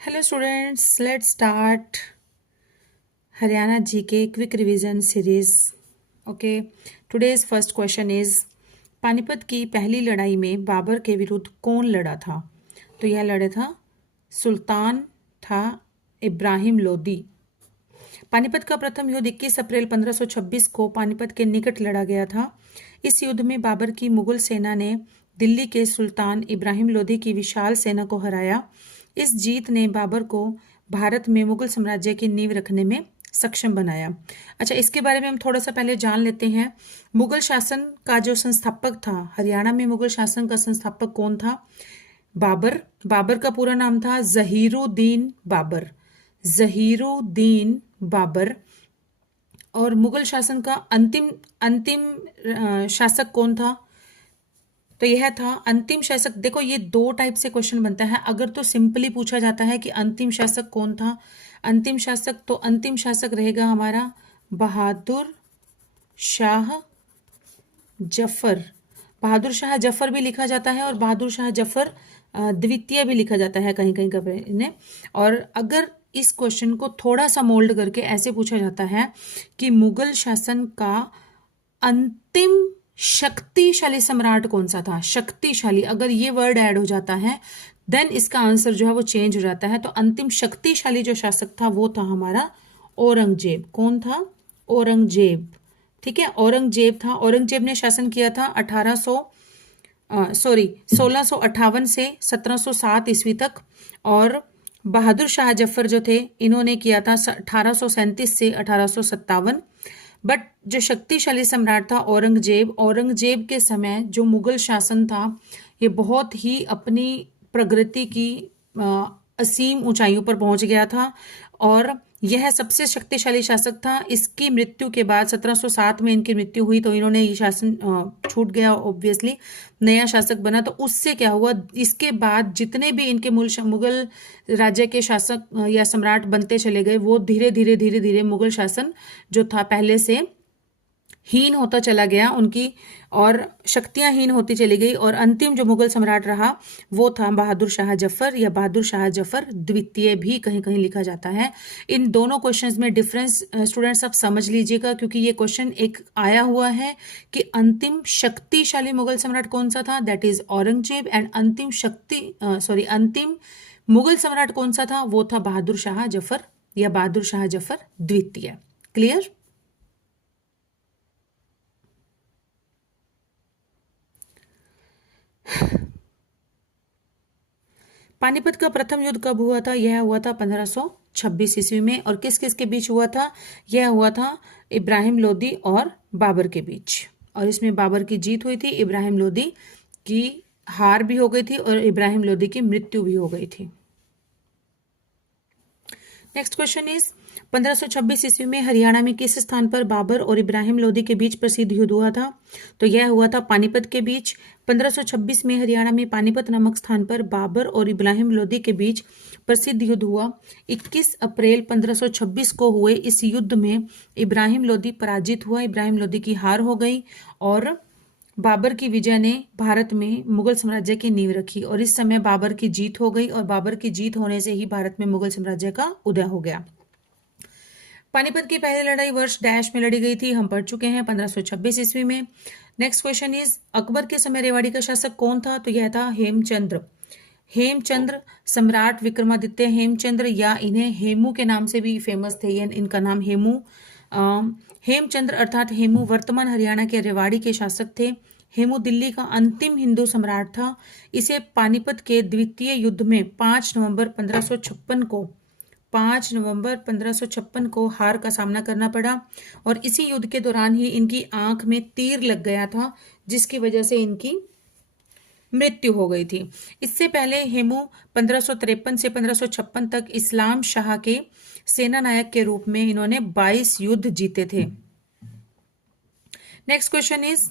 Hello students, let's start Haryana GK quick revision series. Okay, today's first question is Panipat की पहली लड़ाई में बाबर के विरुद्ध कौन लड़ा था? तो यह लड़ा था सुल्तान था इब्राहिम लोदी। पानीपत का प्रथम युद्ध 21 अप्रैल 1526 को पानीपत के निकट लड़ा गया था। इस युद्ध में बाबर की मुगल सेना ने दिल्ली के सुल्तान इब्राहिम लोदी की विशाल सेना को हराया। इस जीत ने बाबर को भारत में मुगल साम्राज्य की नींव रखने में सक्षम बनाया। अच्छा, इसके बारे में हम थोड़ा सा पहले जान लेते हैं। मुगल शासन का जो संस्थापक था, हरियाणा में मुगल शासन का संस्थापक कौन था? बाबर। बाबर का पूरा नाम था जहीरुद्दीन बाबर। जहीरुद्दीन बाबर। और मुगल शासन का अंतिम अंतिम शासक कौन था? तो यह था अंतिम शासक। देखो, ये दो टाइप से क्वेश्चन बनता है। अगर तो सिंपली पूछा जाता है कि अंतिम शासक कौन था, अंतिम शासक, तो अंतिम शासक रहेगा हमारा बहादुर शाह जफर। बहादुर शाह जफर भी लिखा जाता है और बहादुर शाह जफर द्वितीय भी लिखा जाता है कहीं कहीं का इन्हें। और अगर इस क्वेश्चन को थोड़ा सा मोल्ड करके ऐसे पूछा जाता है कि मुगल शासन का अंतिम शक्तिशाली सम्राट कौन सा था, शक्तिशाली, अगर ये वर्ड ऐड हो जाता है देन इसका आंसर जो है वो चेंज हो जाता है। तो अंतिम शक्तिशाली जो शासक था वो था हमारा औरंगजेब। कौन था? औरंगजेब। ठीक है, औरंगजेब था। औरंगजेब ने शासन किया था 1658 से 1707 ईस्वी तक। और बहादुर शाह जफर जो थे, इन्होंने किया था 1837 से 1857। बट जो शक्तिशाली सम्राट था औरंगजेब, औरंगजेब के समय जो मुगल शासन था ये बहुत ही अपनी प्रगति की असीम ऊंचाइयों पर पहुंच गया था और यह सबसे शक्तिशाली शासक था। इसकी मृत्यु के बाद 1707 में इनकी मृत्यु हुई तो इन्होंने ये शासन छूट गया, ऑब्वियसली नया शासक बना। तो उससे क्या हुआ, इसके बाद जितने भी इनके मुगल राज्य के शासक या सम्राट बनते चले गए वो धीरे धीरे धीरे धीरे मुगल शासन जो था पहले से हीन होता चला गया उनकी, और शक्तियां हीन होती चली गई। और अंतिम जो मुगल सम्राट रहा वो था बहादुर शाह जफर या बहादुर शाह जफर द्वितीय भी कहीं कहीं लिखा जाता है। इन दोनों क्वेश्चंस में डिफरेंस स्टूडेंट्स आप समझ लीजिएगा, क्योंकि ये क्वेश्चन एक आया हुआ है कि अंतिम शक्तिशाली मुगल सम्राट कौन सा था, दैट इज औरंगजेब। एंड अंतिम मुगल सम्राट कौन सा था, वो था बहादुर शाह जफर या बहादुर शाह जफर द्वितीय। क्लियर? पानीपत का प्रथम युद्ध कब हुआ था? यह हुआ था 1526 ईस्वी में। और किस किस के बीच हुआ था? यह हुआ था इब्राहिम लोदी और बाबर के बीच। और इसमें बाबर की जीत हुई थी, इब्राहिम लोदी की हार भी हो गई थी और इब्राहिम लोदी की मृत्यु भी हो गई थी। नेक्स्ट क्वेश्चन इज 1526 ईस्वी में हरियाणा में किस स्थान पर बाबर और इब्राहिम लोदी के बीच प्रसिद्ध युद्ध हुआ था? तो यह हुआ था पानीपत के बीच। 1526 में हरियाणा में पानीपत नामक स्थान पर बाबर और इब्राहिम लोदी के बीच प्रसिद्ध युद्ध हुआ। 21 अप्रैल 1526 को हुए इस युद्ध में इब्राहिम लोदी पराजित हुआ, इब्राहिम लोदी की हार हो गई और बाबर की विजय ने भारत में मुगल साम्राज्य की नींव रखी। और इस समय बाबर की जीत हो गई और बाबर की जीत होने से ही भारत में मुगल साम्राज्य का उदय हो गया। पानीपत की पहली लड़ाई वर्ष डैश में लड़ी गई थी, हम पढ़ चुके हैं 1526 ईस्वी में। नेक्स्ट क्वेश्चन इज अकबर के समय रेवाड़ी का शासक कौन था? तो यह था हेमचंद्र। हेमचंद्र, सम्राट विक्रमादित्य हेमचंद्र, या इन्हें हेमू के नाम से भी फेमस थे, इनका नाम हेमू। हेमचंद्र अर्थात हेमू वर्तमान हरियाणा के रेवाड़ी के शासक थे। हेमू दिल्ली का अंतिम हिंदू सम्राट था। इसे पानीपत के द्वितीय युद्ध में 5 नवंबर 1556 को हार का सामना करना पड़ा और इसी युद्ध के दौरान ही इनकी आंख में तीर लग गया था, जिसकी वजह से इनकी मृत्यु हो गई थी। इससे पहले हेमू 1553 से 1556 तक इस्लाम शाह के सेना नायक के रूप में इन्होंने 22 युद्ध जीते थे। नेक्स्ट क्वेश्चन इज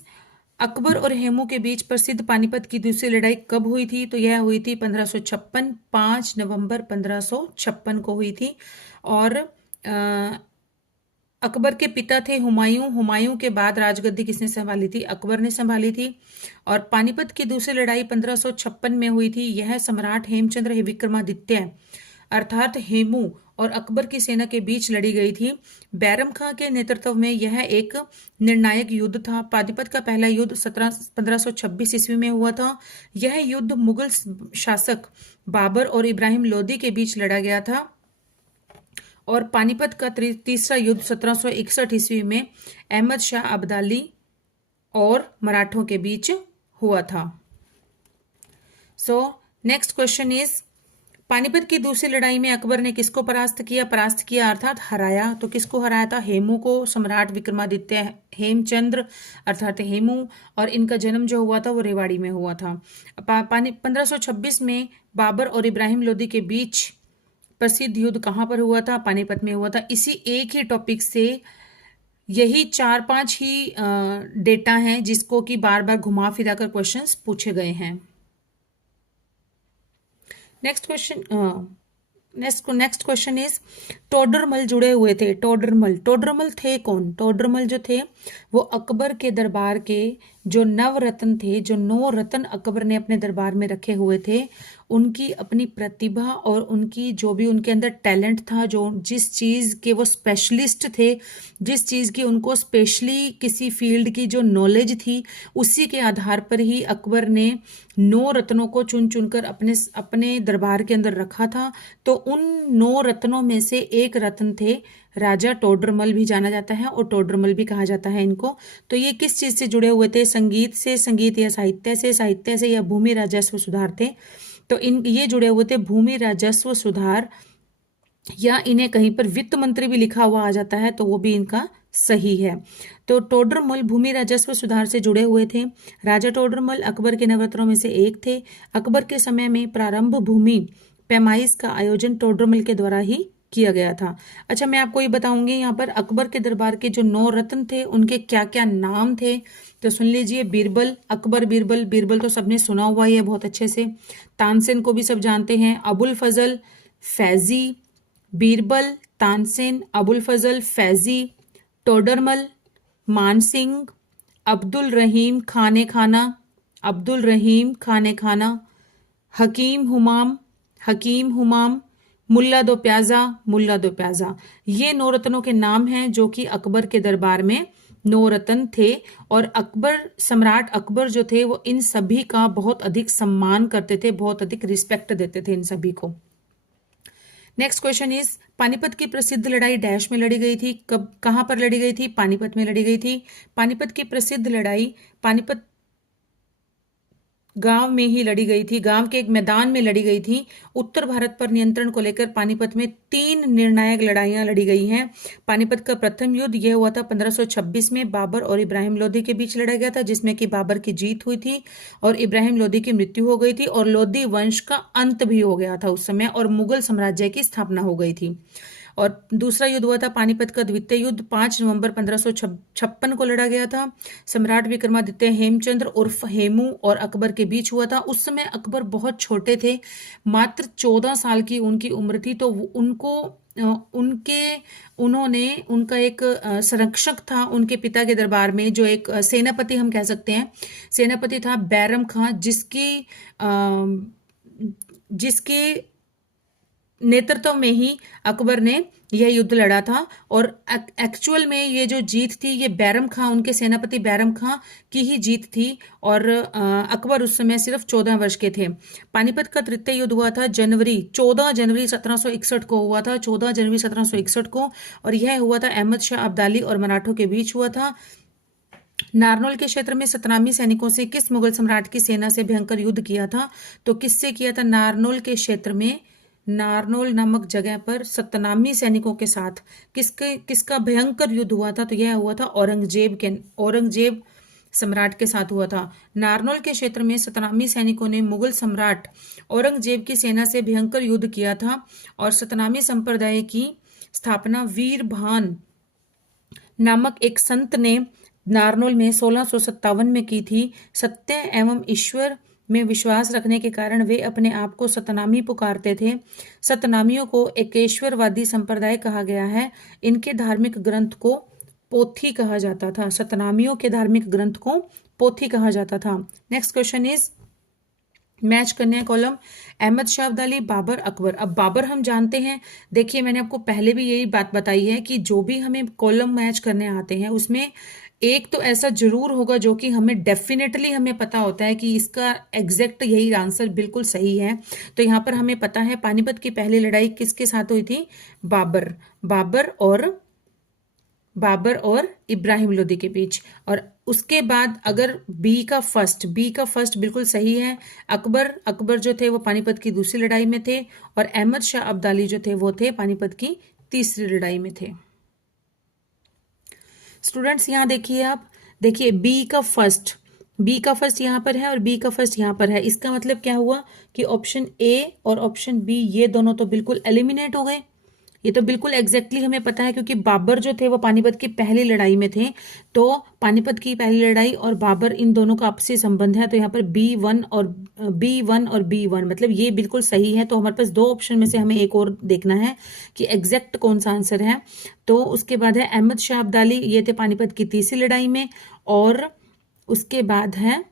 अकबर और हेमू के बीच प्रसिद्ध पानीपत की दूसरी लड़ाई कब हुई थी? तो यह हुई थी 1556, 5 नवंबर 1556 को हुई थी। और अकबर के पिता थे हुमायूं। हुमायूं के बाद राजगद्दी किसने संभाली थी? अकबर ने संभाली थी। और पानीपत की दूसरी लड़ाई 1556 में हुई थी। यह सम्राट हेमचंद्र विक्रमादित्य अर्थात हेमू और अकबर की सेना के बीच लड़ी गई थी। बैरम खां के नेतृत्व में यह एक निर्णायक युद्ध था। पानीपत का पहला युद्ध 1526 ईस्वी में हुआ था। यह युद्ध मुगल शासक बाबर और इब्राहिम लोदी के बीच लड़ा गया था। और पानीपत का तीसरा युद्ध 1761 ईस्वी में अहमद शाह अब्दाली और मराठों के बीच हुआ था। So next question is, Panipat की दूसरी लड़ाई में अकबर ने किसको परास्त किया अर्थात हराया। तो किसको हराया था? हेमू को। सम्राट विक्रमादित्य हेमचंद्र अर्थात हेमू, और इनका जन्म जो हुआ था वो रेवाड़ी में हुआ था। 1526 में बाबर और इब्राहिम लोदी के बीच प्रसिद्ध युद्ध कहाँ पर हुआ था? पानीपत में हुआ था। इसी एक ही टॉपिक से यही 4-5 ही डेटा हैं जिसको कि बार बार घुमा फिरा कर क्वेश्चंस पूछे गए हैं। नेक्स्ट क्वेश्चन इज, टोडरमल जुड़े हुए थे। टोडरमल थे कौन? टोडरमल जो थे वो अकबर के दरबार के जो नवरत्न थे, जो 9 रत्न अकबर ने अपने दरबार में रखे हुए थे, उनकी अपनी प्रतिभा और उनकी जो भी उनके अंदर टैलेंट था, जो जिस चीज़ के वो स्पेशलिस्ट थे, जिस चीज़ की उनको स्पेशली किसी फील्ड की जो नॉलेज थी, उसी के आधार पर ही अकबर ने 9 रत्नों को चुन चुनकर अपने दरबार के अंदर रखा था। तो उन 9 रत्नों में से एक रत्न थे राजा टोडरमल, भी जाना जाता है और टोडरमल भी कहा जाता है इनको। तो ये किस चीज से जुड़े हुए थे? संगीत या साहित्य से या भूमि राजस्व सुधार थे। तो ये जुड़े हुए थे भूमि राजस्व सुधार, या इन्हें कहीं पर वित्त मंत्री भी लिखा हुआ आ जाता है तो वो भी इनका सही है। तो टोडरमल भूमि राजस्व सुधार से जुड़े हुए थे। राजा टोडरमल अकबर के नवरत्नों में से एक थे। अकबर के समय में प्रारंभ भूमि पैमाइश का आयोजन टोडरमल के द्वारा ही किया गया था। अच्छा, मैं आपको ये बताऊंगी यहाँ पर अकबर के दरबार के जो 9 रत्न थे उनके क्या क्या नाम थे। तो सुन लीजिए, बीरबल, अकबर बीरबल, बीरबल तो सबने सुना हुआ ही है बहुत अच्छे से। तानसेन को भी सब जानते हैं। अबुल फजल, फैजी, बीरबल, तानसेन, अबुल फजल, फैजी, टोडरमल, मानसिंह, अब्दुल रहीम खाने खाना, हकीम हुमाम, मुल्ला दो प्याजा। ये 9 रत्नों के नाम हैं जो कि अकबर के दरबार में 9 रत्न थे। और सम्राट अकबर जो थे वो इन सभी का बहुत अधिक सम्मान करते थे, बहुत अधिक रिस्पेक्ट देते थे इन सभी को। नेक्स्ट क्वेश्चन इज, पानीपत की प्रसिद्ध लड़ाई डैश में लड़ी गई थी। कहां पर लड़ी गई थी? पानीपत में लड़ी गई थी। पानीपत की प्रसिद्ध लड़ाई पानीपत गांव में ही लड़ी गई थी। गांव के एक मैदान में लड़ी गई थी। उत्तर भारत पर नियंत्रण को लेकर पानीपत में 3 निर्णायक लड़ाइयां लड़ी गई हैं। पानीपत का प्रथम युद्ध यह हुआ था 1526 में, बाबर और इब्राहिम लोदी के बीच लड़ा गया था, जिसमें कि बाबर की जीत हुई थी और इब्राहिम लोदी की मृत्यु हो गई थी और लोदी वंश का अंत भी हो गया था उस समय, और मुगल साम्राज्य की स्थापना हो गई थी। और दूसरा युद्ध हुआ था पानीपत का द्वितीय युद्ध 5 नवंबर 1556 को लड़ा गया था। सम्राट विक्रमादित्य हेमचंद्र उर्फ हेमू और अकबर के बीच हुआ था। उस समय अकबर बहुत छोटे थे, मात्र 14 साल की उनकी उम्र थी। तो उनका एक संरक्षक था उनके पिता के दरबार में, जो एक सेनापति हम कह सकते हैं, सेनापति था बैरम खां, जिसके नेतृत्व में ही अकबर ने यह युद्ध लड़ा था। और एक्चुअल में ये जो जीत थी ये बैरम खां, उनके सेनापति बैरम खां की ही जीत थी। और अकबर उस समय सिर्फ 14 वर्ष के थे। पानीपत का तृतीय युद्ध हुआ था 14 जनवरी 1761 को हुआ था, 14 जनवरी 1761 को, और यह हुआ था अहमद शाह अब्दाली और मराठों के बीच हुआ था। नारनौल के क्षेत्र में सतनामी सैनिकों से किस मुगल सम्राट की सेना से भयंकर युद्ध किया था? तो किससे किया था? नारनौल के क्षेत्र में, नारनौल नामक जगह पर सतनामी सैनिकों के साथ किसका भयंकर युद्ध हुआ था? तो यह हुआ था औरंगजेब सम्राट के साथ हुआ था। नारनौल के क्षेत्र में सतनामी सैनिकों ने मुगल सम्राट औरंगजेब की सेना से भयंकर युद्ध किया था। और सतनामी संप्रदाय की स्थापना वीरभान नामक एक संत ने नारनौल में 1657 में की थी। सत्य एवं ईश्वर में विश्वास रखने के कारण वे अपने आप को सतनामी पुकारते थे। सतनामियों को एकेश्वरवादी संप्रदाय कहा गया है। इनके धार्मिक ग्रंथ को पोथी कहा जाता था। सतनामियों के धार्मिक ग्रंथ को पोथी कहा जाता था। नेक्स्ट क्वेश्चन इज, मैच करने हैं कॉलम। अहमद शाह अब्दाली, बाबर, अकबर। अब बाबर हम जानते हैं, देखिए मैंने आपको पहले भी यही बात बताई है कि जो भी हमें कॉलम मैच करने आते हैं उसमें एक तो ऐसा जरूर होगा जो कि हमें डेफिनेटली हमें पता होता है कि इसका एग्जैक्ट यही आंसर बिल्कुल सही है। तो यहाँ पर हमें पता है पानीपत की पहली लड़ाई किसके साथ हुई थी? बाबर बाबर और बाबर और इब्राहिम लोदी के बीच। और उसके बाद अगर बी का फर्स्ट बिल्कुल सही है। अकबर जो थे वो पानीपत की दूसरी लड़ाई में थे, और अहमद शाह अब्दाली जो थे वो थे पानीपत की तीसरी लड़ाई में थे। स्टूडेंट्स यहाँ देखिए, आप देखिए बी का फर्स्ट यहाँ पर है और बी का फर्स्ट यहाँ पर है। इसका मतलब क्या हुआ कि ऑप्शन ए और ऑप्शन बी ये दोनों तो बिल्कुल एलिमिनेट हो गए। ये तो बिल्कुल एग्जैक्टली हमें पता है क्योंकि बाबर जो थे वो पानीपत की पहली लड़ाई में थे। तो पानीपत की पहली लड़ाई और बाबर इन दोनों का आपसी संबंध है। तो यहाँ पर बी वन और बी वन मतलब ये बिल्कुल सही है। तो हमारे पास दो ऑप्शन में से हमें एक और देखना है कि एग्जैक्ट कौन सा आंसर है। तो उसके बाद है अहमद शाह अब्दाली, ये थे पानीपत की तीसरी लड़ाई में। और उसके बाद है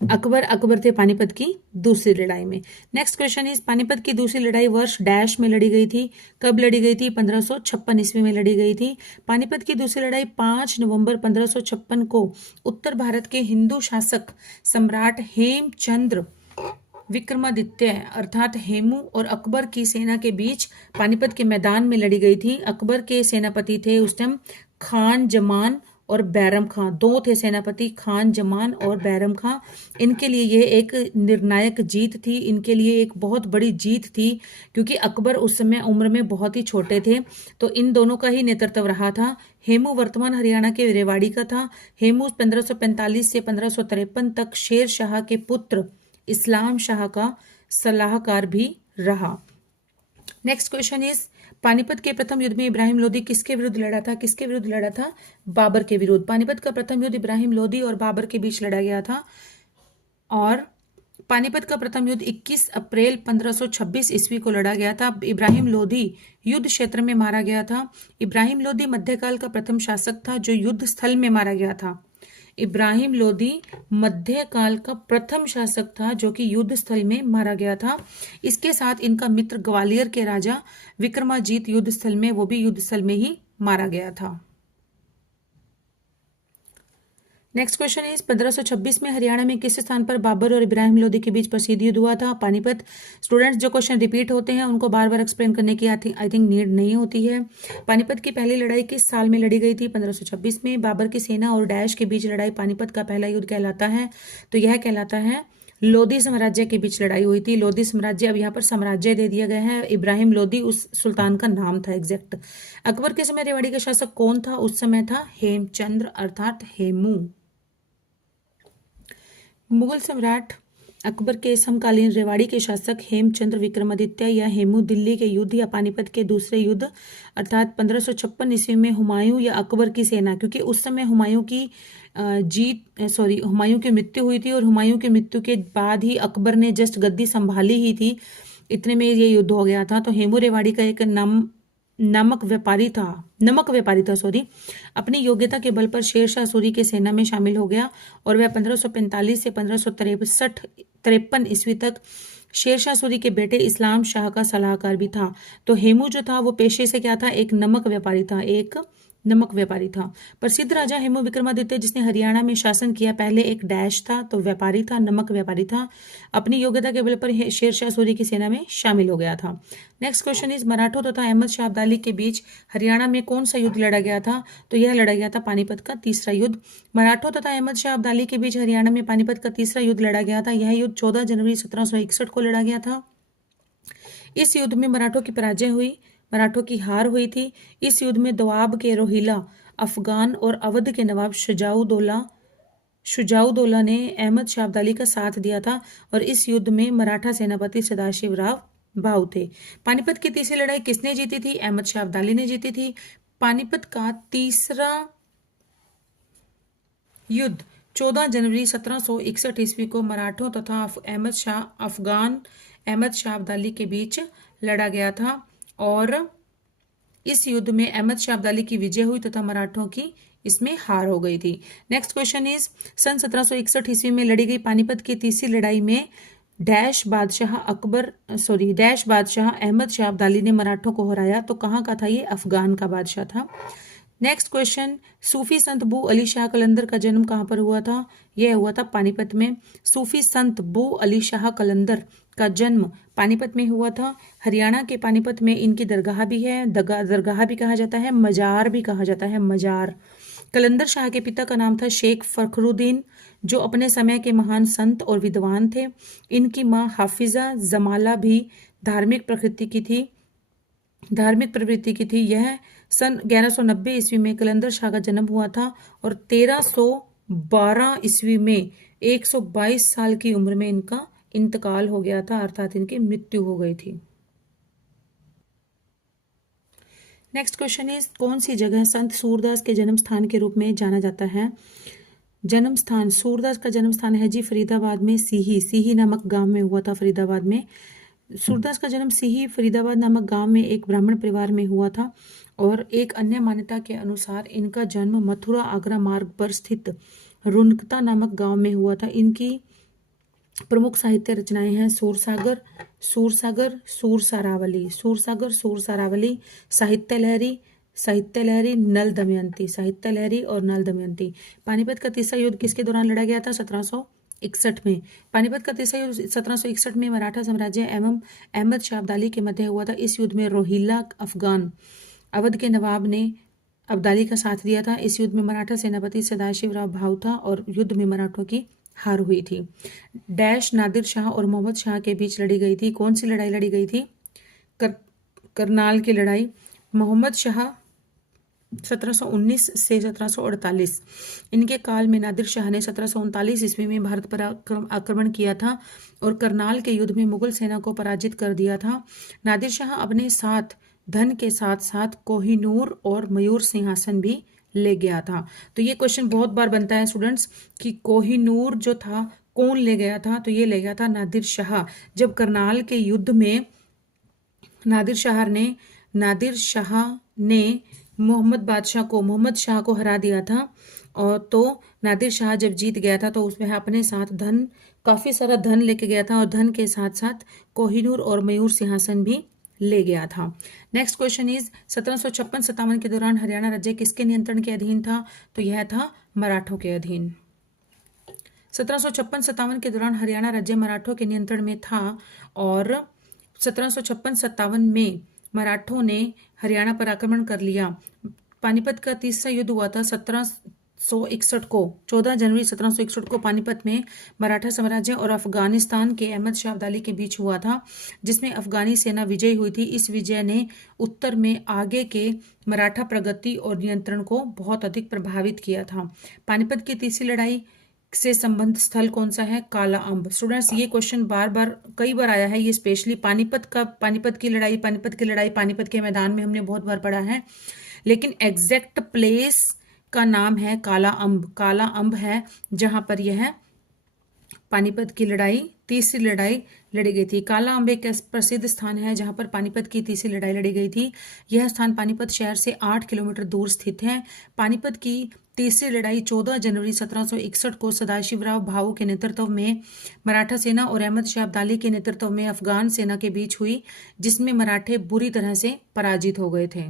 अकबर थे पानीपत की दूसरी लड़ाई में। नेक्स्ट क्वेश्चन इज पानीपत की दूसरी लड़ाई वर्ष डैश में लड़ी गई थी? कब लड़ी गई थी? 1556 ईस्वी में लड़ी गई थी। पानीपत की दूसरी लड़ाई 5 नवंबर 1556 को उत्तर भारत के हिंदू शासक सम्राट हेमचंद्र विक्रमादित्य अर्थात हेमू और अकबर की सेना के बीच पानीपत के मैदान में लड़ी गई थी। अकबर के सेनापति थे उस टाइम खान जमान और बैरम खां, दो थे सेनापति, खान जमान और बैरम खां। इनके लिए यह एक निर्णायक जीत थी, इनके लिए एक बहुत बड़ी जीत थी क्योंकि अकबर उस समय उम्र में बहुत ही छोटे थे। तो इन दोनों का ही नेतृत्व रहा था। हेमू वर्तमान हरियाणा के रेवाड़ी का था। हेमू 1545 से 1553 तक शेर शाह के पुत्र इस्लाम शाह का सलाहकार भी रहा। नेक्स्ट क्वेश्चन इज पानीपत के प्रथम युद्ध में इब्राहिम लोदी किसके विरुद्ध लड़ा था? किसके विरुद्ध लड़ा था? बाबर के विरुद्ध। पानीपत का प्रथम युद्ध इब्राहिम लोदी और बाबर के बीच लड़ा गया था। और पानीपत का प्रथम युद्ध 21 अप्रैल 1526 ईस्वी को लड़ा गया था। इब्राहिम लोदी युद्ध क्षेत्र में मारा गया था। इब्राहिम लोदी मध्यकाल का प्रथम शासक था जो युद्ध स्थल में मारा गया था। इब्राहिम लोदी मध्यकाल का प्रथम शासक था जो कि युद्ध स्थल में मारा गया था। इसके साथ इनका मित्र ग्वालियर के राजा विक्रमाजीत युद्ध स्थल में, वो भी युद्ध स्थल में ही मारा गया था। नेक्स्ट क्वेश्चन इज 1526 में हरियाणा में किस स्थान पर बाबर और इब्राहिम लोदी के बीच प्रसिद्ध युद्ध हुआ था? पानीपत। स्टूडेंट्स जो क्वेश्चन रिपीट होते हैं उनको बार बार एक्सप्लेन करने की आई थिंक नीड नहीं होती है। पानीपत की पहली लड़ाई किस साल में लड़ी गई थी? 1526 में। बाबर की सेना और डैश के बीच लड़ाई पानीपत का पहला युद्ध कहलाता है? तो यह कहलाता है लोधी साम्राज्य के बीच लड़ाई हुई थी। लोधी साम्राज्य, अब यहाँ पर साम्राज्य दे दिया गया है। इब्राहिम लोधी उस सुल्तान का नाम था एग्जैक्ट। अकबर के समय रेवाड़ी का शासक कौन था? उस समय था हेमचंद्र अर्थात हेमू। मुगल सम्राट अकबर के समकालीन रेवाड़ी के शासक हेमचंद्र विक्रमादित्य या हेमू दिल्ली के युद्ध या पानीपत के दूसरे युद्ध अर्थात 1556 ईस्वी में हुमायूं या अकबर की सेना, क्योंकि उस समय हुमायूं की मृत्यु हुई थी और हुमायूं की मृत्यु के बाद ही अकबर ने जस्ट गद्दी संभाली ही थी, इतने में ये युद्ध हो गया था। तो हेमू रेवाड़ी का एक नमक व्यापारी था अपनी योग्यता के बल पर शेरशाह सूरी के सेना में शामिल हो गया और वह 1545 से 1553 ईस्वी तक शेरशाह सूरी के बेटे इस्लाम शाह का सलाहकार भी था। तो हेमू जो था वो पेशे से क्या था? एक नमक व्यापारी था। प्रसिद्ध राजा हेमू विक्रमादित्य जिसने हरियाणा में शासन किया पहले एक डैश था, तो व्यापारी था, नमक व्यापारी था। अपनी योग्यता के बल पर शेरशाह सूरी की सेना में शामिल हो गया था। नेक्स्ट क्वेश्चन इज मराठों तथा अहमद शाह अब्दाली के बीच हरियाणा में कौन सा युद्ध लड़ा गया था? तो यह लड़ा गया था पानीपत का तीसरा युद्ध। मराठों तथा अहमद शाह अब्दाली के बीच हरियाणा में पानीपत का तीसरा युद्ध लड़ा गया था। यह युद्ध 14 जनवरी 1761 को लड़ा गया था। इस युद्ध में मराठों की पराजय हुई, मराठों की हार हुई थी। इस युद्ध में दोआब के रोहिला, अफगान और अवध के नवाब शुजाउदौला ने अहमद शाह अब्दाली का साथ दिया था और इस युद्ध में मराठा सेनापति सदाशिव राव भाऊ थे। पानीपत की तीसरी लड़ाई किसने जीती थी? अहमद शाह अब्दाली ने जीती थी। पानीपत का तीसरा युद्ध 14 जनवरी 1761 ईस्वी को मराठों तथा अहमद शाह अब्दाली के बीच लड़ा गया था और इस युद्ध में अहमद शाह अब्दाली की विजय हुई तथा मराठों की इसमें हार हो गई थी। नेक्स्ट क्वेश्चन इज सन 1761 ईस्वी में लड़ी गई पानीपत की तीसरी लड़ाई में डैश बादशाह अहमद शाह अब्दाली ने मराठों को हराया, तो कहाँ का था ये? अफगान का बादशाह था। नेक्स्ट क्वेश्चन, सूफी संत बू अली शाह कलंदर का जन्म कहाँ पर हुआ था? यह हुआ था पानीपत में। सूफी संत बू अली शाह कलंदर का जन्म पानीपत में हुआ था। हरियाणा के पानीपत में इनकी दरगाह भी है, दरगाह भी कहा जाता है, मजार भी कहा जाता है, मजार। कलंदर शाह के पिता का नाम था शेख फखरुद्दीन, जो अपने समय के महान संत और विद्वान थे। इनकी माँ हाफिजा जमाला भी धार्मिक प्रवृत्ति की थी। यह सन 1190 ईस्वी में कलंदर शाह का जन्म हुआ था और 1312 ईस्वी में 122 साल की उम्र में इनका इंतकाल हो गया था, अर्थात इनकी मृत्यु हो गई थी। नेक्स्ट क्वेश्चन इज कौन सी जगह संत सूरदास के जन्म स्थान के रूप में जाना जाता है? जन्म स्थान, सूरदास का जन्म स्थान है जी फरीदाबाद में, सीही नामक गांव में हुआ था फरीदाबाद में। सूरदास का जन्म सीही फरीदाबाद नामक गांव में एक ब्राह्मण परिवार में हुआ था और एक अन्य मान्यता के अनुसार इनका जन्म मथुरा आगरा मार्ग पर स्थित रुनकता नामक गांव में हुआ था। इनकी प्रमुख साहित्य रचनाएं हैं सूरसागर, सूर सारावली, साहित्य लहरी, नल दमयंती और नल दमयंती। पानीपत का तीसरा युद्ध किसके दौरान लड़ा गया था? 1761 में। पानीपत का तीसरा युद्ध 1761 में मराठा साम्राज्य एवं अहमद शाह अब्दाली के मध्य हुआ था। इस युद्ध में रोहिल्ला अफगान अवध के नवाब ने अब्दाली का साथ दिया था। इस युद्ध में मराठा सेनापति सदाशिवराव भाऊ था और युद्ध में मराठों की हार हुई थी। डैश नादिर शाह और मोहम्मद शाह के बीच लड़ी गई थी। कौन सी लड़ाई लड़ी गई थी? करनाल की लड़ाई। मोहम्मद शाह 1719 से 1748। इनके काल में नादिर शाह ने 1739 ईस्वी में भारत पर आक्रमण किया था और करनाल के युद्ध में मुगल सेना को पराजित कर दिया था। नादिर शाह अपने साथ धन के साथ साथ कोहिनूर और मयूर सिंहासन भी ले गया था। तो ये क्वेश्चन बहुत बार बनता है स्टूडेंट्स कि कोहिनूर जो था कौन ले गया था? तो ये ले गया था नादिर शाह। जब करनाल के युद्ध में नादिर शाह ने मोहम्मद शाह को हरा दिया था और तो नादिर शाह जब जीत गया था तो उसमें अपने साथ काफी सारा धन लेके गया था और धन के साथ साथ कोहिनूर और मयूर सिंहासन भी ले गया था। नेक्स्ट क्वेश्चन इज 1756-57 के दौरान हरियाणा राज्य किसके नियंत्रण के अधीन था? तो यह था मराठों के अधीन। 1756-57 के दौरान हरियाणा राज्य मराठों के नियंत्रण में था और 1756-57 में मराठों ने हरियाणा पर आक्रमण कर लिया। पानीपत का तीसरा युद्ध हुआ था 14 जनवरी 1761 को पानीपत में मराठा साम्राज्य और अफगानिस्तान के अहमद शाह अब्दाली के बीच हुआ था, जिसमें अफगानी सेना विजयी हुई थी। इस विजय ने उत्तर में आगे के मराठा प्रगति और नियंत्रण को बहुत अधिक प्रभावित किया था। पानीपत की तीसरी लड़ाई से संबंध स्थल कौन सा है? काला अम्ब। स्टूडेंट्स ये क्वेश्चन कई बार आया है। ये स्पेशली पानीपत की लड़ाई पानीपत के मैदान में हमने बहुत बार पढ़ा है, लेकिन एग्जैक्ट प्लेस का नाम है काला अम्ब है जहां पर यह पानीपत की तीसरी लड़ाई लड़ी गई थी। काला अम्ब एक प्रसिद्ध स्थान है जहां पर पानीपत की तीसरी लड़ाई लड़ी गई थी। यह स्थान पानीपत शहर से 8 किलोमीटर दूर स्थित है। पानीपत की तीसरी लड़ाई 14 जनवरी 1761 को सदाशिवराव भाऊ के नेतृत्व में मराठा सेना और अहमद शाह अब्दाली के नेतृत्व में अफगान सेना के बीच हुई, जिसमें मराठे बुरी तरह से पराजित हो गए थे।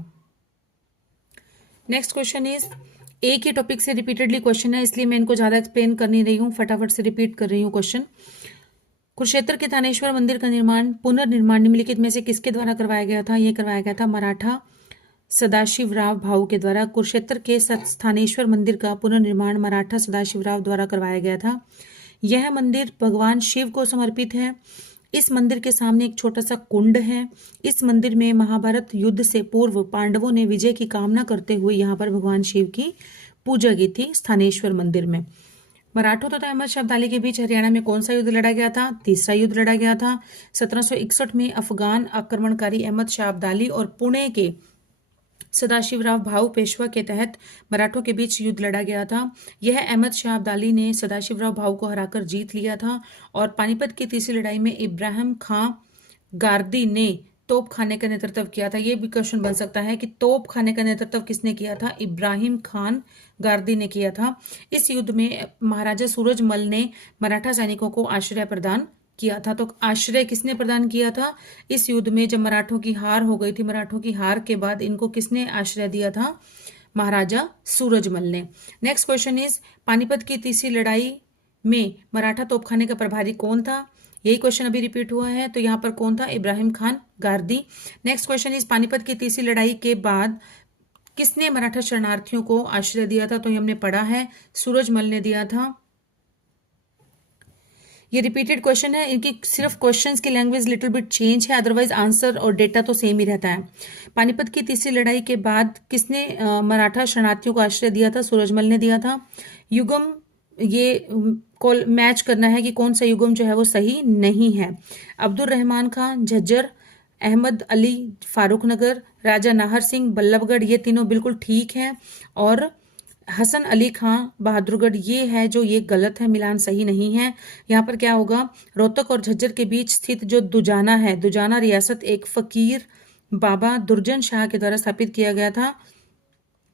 नेक्स्ट क्वेश्चन इज एक ही टॉपिक से रिपीटेडली क्वेश्चन है, इसलिए मैं इनको ज्यादा एक्सप्लेन कर नहीं रही हूँ, फटाफट से रिपीट कर रही हूँ क्वेश्चन। कुरुक्षेत्र के थानेश्वर मंदिर का पुनर्निर्माण निम्नलिखित में से किसके द्वारा करवाया गया था? यह करवाया गया था मराठा सदाशिवराव भाऊ के द्वारा। कुरुक्षेत्र के थानेश्वर मंदिर का पुनर्निर्माण मराठा सदाशिवराव द्वारा करवाया गया था। यह मंदिर भगवान शिव को समर्पित है। इस मंदिर के सामने एक छोटा सा कुंड है। इस मंदिर में महाभारत युद्ध से पूर्व पांडवों ने विजय की कामना करते हुए यहाँ पर भगवान शिव की पूजा की थी स्थानेश्वर मंदिर में। मराठों तथा अहमद शाह अब्दाली के बीच हरियाणा में कौन सा युद्ध लड़ा गया था? तीसरा युद्ध लड़ा गया था। 1761 में अफगान आक्रमणकारी अहमद शाह अब्दाली और पुणे के सदाशिवराव भाऊ पेशवा के तहत मराठों के बीच युद्ध लड़ा गया था। यह अहमद शाह अब्दाली ने सदाशिवराव भाऊ को हराकर जीत लिया था और पानीपत की तीसरी लड़ाई में इब्राहिम खां गारदी ने तोप खाने का नेतृत्व किया था? ये भी क्वेश्चन बन सकता है कि तोप खाने का नेतृत्व किसने किया था? इब्राहिम खान गारदी ने किया था। इस युद्ध में महाराजा सूरजमल ने मराठा सैनिकों को आश्रय प्रदान किया था। तो आश्रय किसने प्रदान किया था इस युद्ध में? जब मराठों की हार हो गई थी, मराठों की हार के बाद इनको किसने आश्रय दिया था? महाराजा सूरजमल ने। नेक्स्ट क्वेश्चन इज, पानीपत की तीसरी लड़ाई में मराठा तोपखाने का प्रभारी कौन था? यही क्वेश्चन अभी रिपीट हुआ है, तो यहाँ पर कौन था? Ibrahim Khan Gardi. Next question is, Panipat की तीसरी लड़ाई के बाद किसने मराठा शरणार्थियों को आश्रय दिया था? तो ये हमने पढ़ा है, सूरजमल ने दिया था। ये रिपीटेड क्वेश्चन है, इनकी सिर्फ क्वेश्चंस की लैंग्वेज लिटिल बिट चेंज है, अदरवाइज आंसर और डेटा तो सेम ही रहता है। पानीपत की तीसरी लड़ाई के बाद किसने मराठा शरणार्थियों को आश्रय दिया था? सूरजमल ने दिया था। युगम, ये कॉल मैच करना है कि कौन सा युगम जो है वो सही नहीं है। अब्दुल रहमान खान झज्जर, अहमद अली फारूक नगर, राजा नाहर सिंह बल्लभगढ़, ये तीनों बिल्कुल ठीक हैं। और हसन अली खां बहादुरगढ़, ये है जो ये गलत है, मिलान सही नहीं है। यहाँ पर क्या होगा? रोहतक और झज्जर के बीच स्थित जो दुजाना है, दुजाना रियासत एक फकीर बाबा दुर्जन शाह के द्वारा स्थापित किया गया था।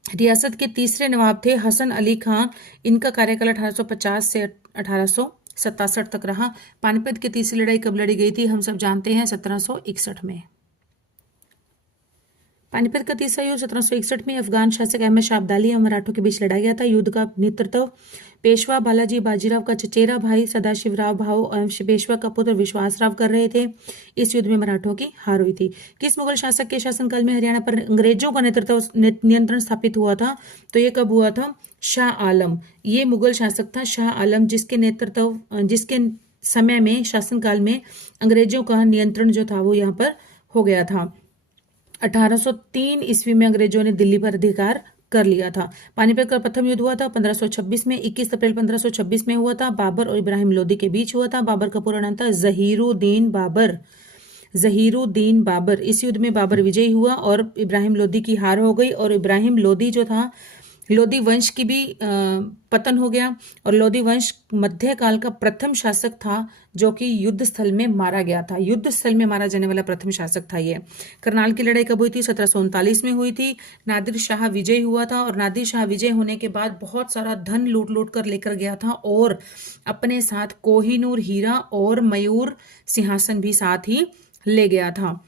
रियासत के तीसरे नवाब थे हसन अली खां। इनका कार्यकाल 1850 से 1867 तक रहा। पानीपत की तीसरी लड़ाई कब लड़ी गई थी? हम सब जानते हैं 1761 में। पानीपत का तीसरा युद्ध 1761 में अफगान शासक अहमद शाह अब्दाली और मराठों के बीच लड़ा गया था। युद्ध का नेतृत्व पेशवा बालाजी बाजीराव का चचेरा भाई सदाशिवराव भाऊ एवं पेशवा का पुत्र विश्वासराव कर रहे थे। इस युद्ध में मराठों की हार हुई थी। किस मुगल शासक के शासनकाल में हरियाणा पर अंग्रेजों का नेतृत्व नियंत्रण स्थापित हुआ था? तो ये कब हुआ था? शाह आलम, ये मुगल शासक था शाह आलम, जिसके समय में शासनकाल में अंग्रेजों का नियंत्रण जो था वो यहाँ पर हो गया था। 1803 ईस्वी में अंग्रेजों ने दिल्ली पर अधिकार कर लिया था। पानीपत का प्रथम युद्ध हुआ था 1526 में, 21 अप्रैल 1526 में हुआ था। बाबर और इब्राहिम लोदी के बीच हुआ था। बाबर का पूरा नाम था जहीरुद्दीन बाबर। जहीरुद्दीन बाबर। इस युद्ध में बाबर विजयी हुआ और इब्राहिम लोदी की हार हो गई। और इब्राहिम लोदी जो था, लोदी वंश की भी पतन हो गया। और लोदी वंश मध्यकाल का प्रथम शासक था जो कि युद्ध स्थल में मारा गया था। युद्ध स्थल में मारा जाने वाला प्रथम शासक था ये। करनाल की लड़ाई कब हुई थी? 1739 में हुई थी। नादिर शाह विजय हुआ था और नादिर शाह विजय होने के बाद बहुत सारा धन लूट लूट कर लेकर गया था और अपने साथ कोहिनूर हीरा और मयूर सिंहासन भी साथ ही ले गया था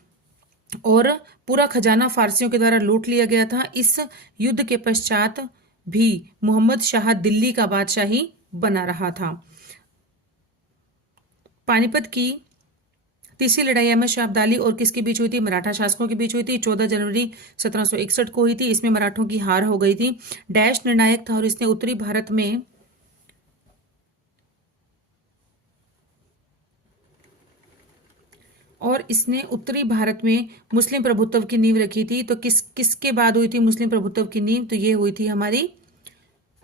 और पूरा खजाना फारसियों के द्वारा लूट लिया गया था। इस युद्ध के पश्चात भी मोहम्मद शाह दिल्ली का बादशाह ही बना रहा था। पानीपत की तीसरी लड़ाई अहमद शाह अब्दाली और किसके बीच हुई थी? मराठा शासकों के बीच हुई थी। 14 जनवरी 1761 को हुई थी। इसमें मराठों की हार हो गई थी। डैश निर्णायक था और इसने उत्तरी भारत में मुस्लिम प्रभुत्व की नींव रखी थी। तो किसके बाद हुई थी मुस्लिम प्रभुत्व की नींव? तो ये हुई थी हमारी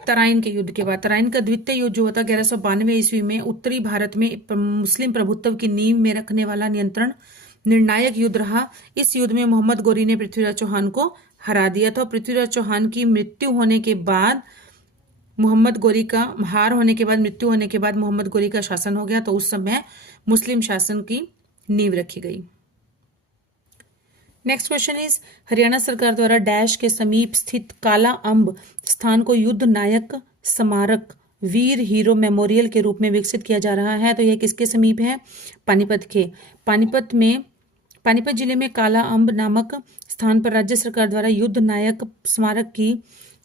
तराइन के युद्ध के बाद। तराइन का द्वितीय युद्ध जो होता 1192 ईस्वी में उत्तरी भारत में मुस्लिम प्रभुत्व की नींव में रखने वाला निर्णायक युद्ध रहा। इस युद्ध में मोहम्मद गोरी ने पृथ्वीराज चौहान को हरा दिया था। पृथ्वीराज चौहान की मृत्यु होने के बाद मोहम्मद गोरी का मृत्यु होने के बाद मोहम्मद गोरी का शासन हो गया। तो उस समय मुस्लिम शासन की नींव रखी गई। नेक्स्ट क्वेश्चन इज, हरियाणा सरकार द्वारा डैश के समीप स्थित काला अम्ब स्थान को युद्ध नायक स्मारक वीर हीरो मेमोरियल के रूप में विकसित किया जा रहा है। तो यह किसके समीप है? पानीपत के। पानीपत जिले में काला अम्ब नामक स्थान पर राज्य सरकार द्वारा युद्ध नायक स्मारक की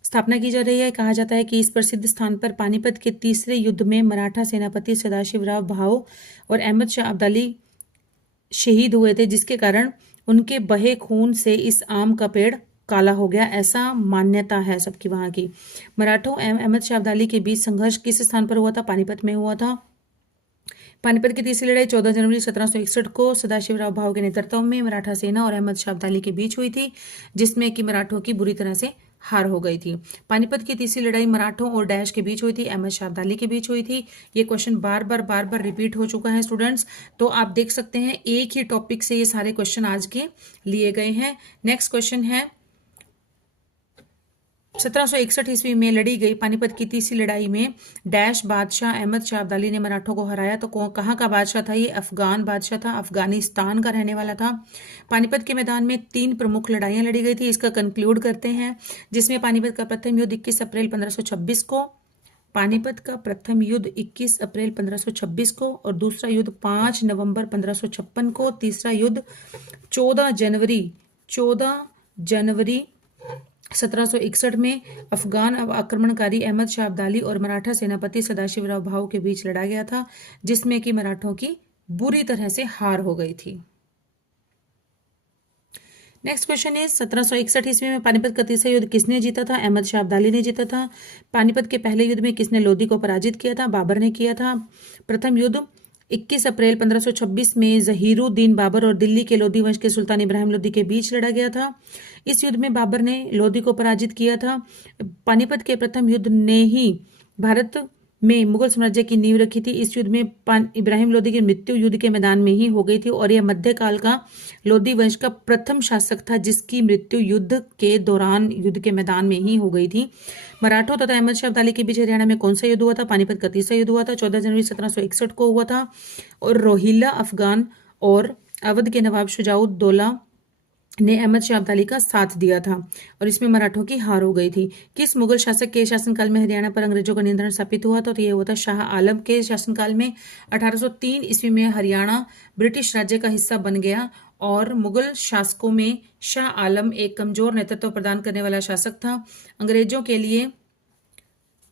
स्थापना की जा रही है। कहा जाता है कि इस प्रसिद्ध स्थान पर पानीपत के तीसरे युद्ध में मराठा सेनापति सदाशिवराव भाऊ और अहमद शाह अब्दाली शहीद हुए थे, जिसके कारण उनके बहे खून से इस आम का पेड़ काला हो गया, ऐसा मान्यता है सबकी वहां की। मराठों एवं अहमद शाह अब्दाली के बीच संघर्ष किस स्थान पर हुआ था? पानीपत में हुआ था। पानीपत की तीसरी लड़ाई 14 जनवरी 1761 को सदाशिवराव भाऊ के नेतृत्व में मराठा सेना और अहमद शाह अब्दाली के बीच हुई थी, जिसमें कि मराठों की बुरी तरह से हार हो गई थी। पानीपत की तीसरी लड़ाई मराठों और डैश के बीच हुई थी, अहमद शाह अब्दाली के बीच हुई थी। ये क्वेश्चन बार बार रिपीट हो चुका है स्टूडेंट्स, तो आप देख सकते हैं एक ही टॉपिक से ये सारे क्वेश्चन आज के लिए गए हैं। नेक्स्ट क्वेश्चन है, 1761 ईस्वी में लड़ी गई पानीपत की तीसरी लड़ाई में डैश बादशाह अहमद शाह अब्दाली ने मराठों को हराया। तो कहाँ का बादशाह था ये? अफगान बादशाह था, अफगानिस्तान का रहने वाला था। पानीपत के मैदान में 3 प्रमुख लड़ाइयां लड़ी गई थी। इसका कंक्लूड करते हैं, जिसमें पानीपत का प्रथम युद्ध 21 अप्रैल 1526 को, पानीपत का प्रथम युद्ध 21 अप्रैल 1526 को, और दूसरा युद्ध 5 नवंबर 1556 को, तीसरा युद्ध 14 जनवरी 1761 में अफगान आक्रमणकारी अहमद शाह अब्दाली और मराठा सेनापति सदाशिवराव भाऊ के बीच लड़ा गया था, जिसमें कि मराठों की बुरी तरह से हार हो गई थी। नेक्स्ट क्वेश्चन इज 1761 ईस्वी में पानीपत का तीसरा युद्ध किसने जीता था? अहमद शाह अब्दाली ने जीता था। पानीपत के पहले युद्ध में किसने लोधी को पराजित किया था? बाबर ने किया था। प्रथम युद्ध 21 अप्रैल 1526 में जहीरुद्दीन बाबर और दिल्ली के लोधी वंश के सुल्तान इब्राहिम लोधी के बीच लड़ा गया था। इस युद्ध में बाबर ने लोधी को पराजित किया था। पानीपत के प्रथम युद्ध ने ही भारत में मुगल साम्राज्य की नींव रखी थी। इस युद्ध में इब्राहिम लोधी की मृत्यु युद्ध के मैदान में ही हो गई थी और यह मध्यकाल का लोधी वंश का प्रथम शासक था, जिसकी मृत्यु युद्ध के दौरान युद्ध के मैदान में ही हो गई थी। मराठों तथा अहमद शाह अब्दाली के बीच हरियाणा में कौन सा युद्ध हुआ था? पानीपत का तीसरा युद्ध हुआ था, 14 जनवरी 1761 को हुआ था, और रोहिल्ला अफगान और अवध के नवाब शुजाउद्दौला ने अहमद शाह अब्दाली का साथ दिया था और इसमें मराठों की हार हो गई थी। किस मुगल शासक के शासनकाल में हरियाणा पर अंग्रेजों का नियंत्रण स्थापित हुआ था? तो ये हुआ था शाह आलम के शासनकाल में। 1803 ईस्वी में हरियाणा ब्रिटिश राज्य का हिस्सा बन गया और मुगल शासकों में शाह आलम एक कमजोर नेतृत्व प्रदान करने वाला शासक था। अंग्रेजों के लिए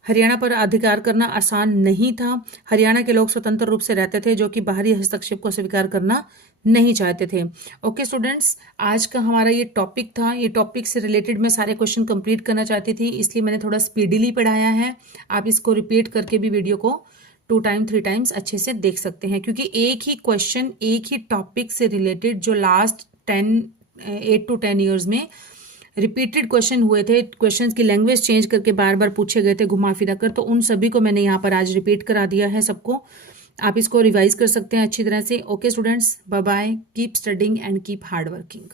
हरियाणा पर अधिकार करना आसान नहीं था। हरियाणा के लोग स्वतंत्र रूप से रहते थे, जो कि बाहरी हस्तक्षेप को स्वीकार करना नहीं चाहते थे। ओके स्टूडेंट्स, आज का हमारा ये टॉपिक था। ये टॉपिक से रिलेटेड मैं सारे क्वेश्चन कंप्लीट करना चाहती थी, इसलिए मैंने थोड़ा स्पीडीली पढ़ाया है। आप इसको रिपीट करके भी वीडियो को 2 टाइम 3 टाइम्स अच्छे से देख सकते हैं, क्योंकि एक ही क्वेश्चन एक ही टॉपिक से रिलेटेड जो लास्ट 8 to 10 ईयर्स में रिपीटेड क्वेश्चन हुए थे, क्वेश्चंस की लैंग्वेज चेंज करके बार बार पूछे गए थे घुमा फिरा कर, तो उन सभी को मैंने यहाँ पर आज रिपीट करा दिया है सबको। आप इसको रिवाइज कर सकते हैं अच्छी तरह से। Okay students, bye bye, keep studying and keep hard working.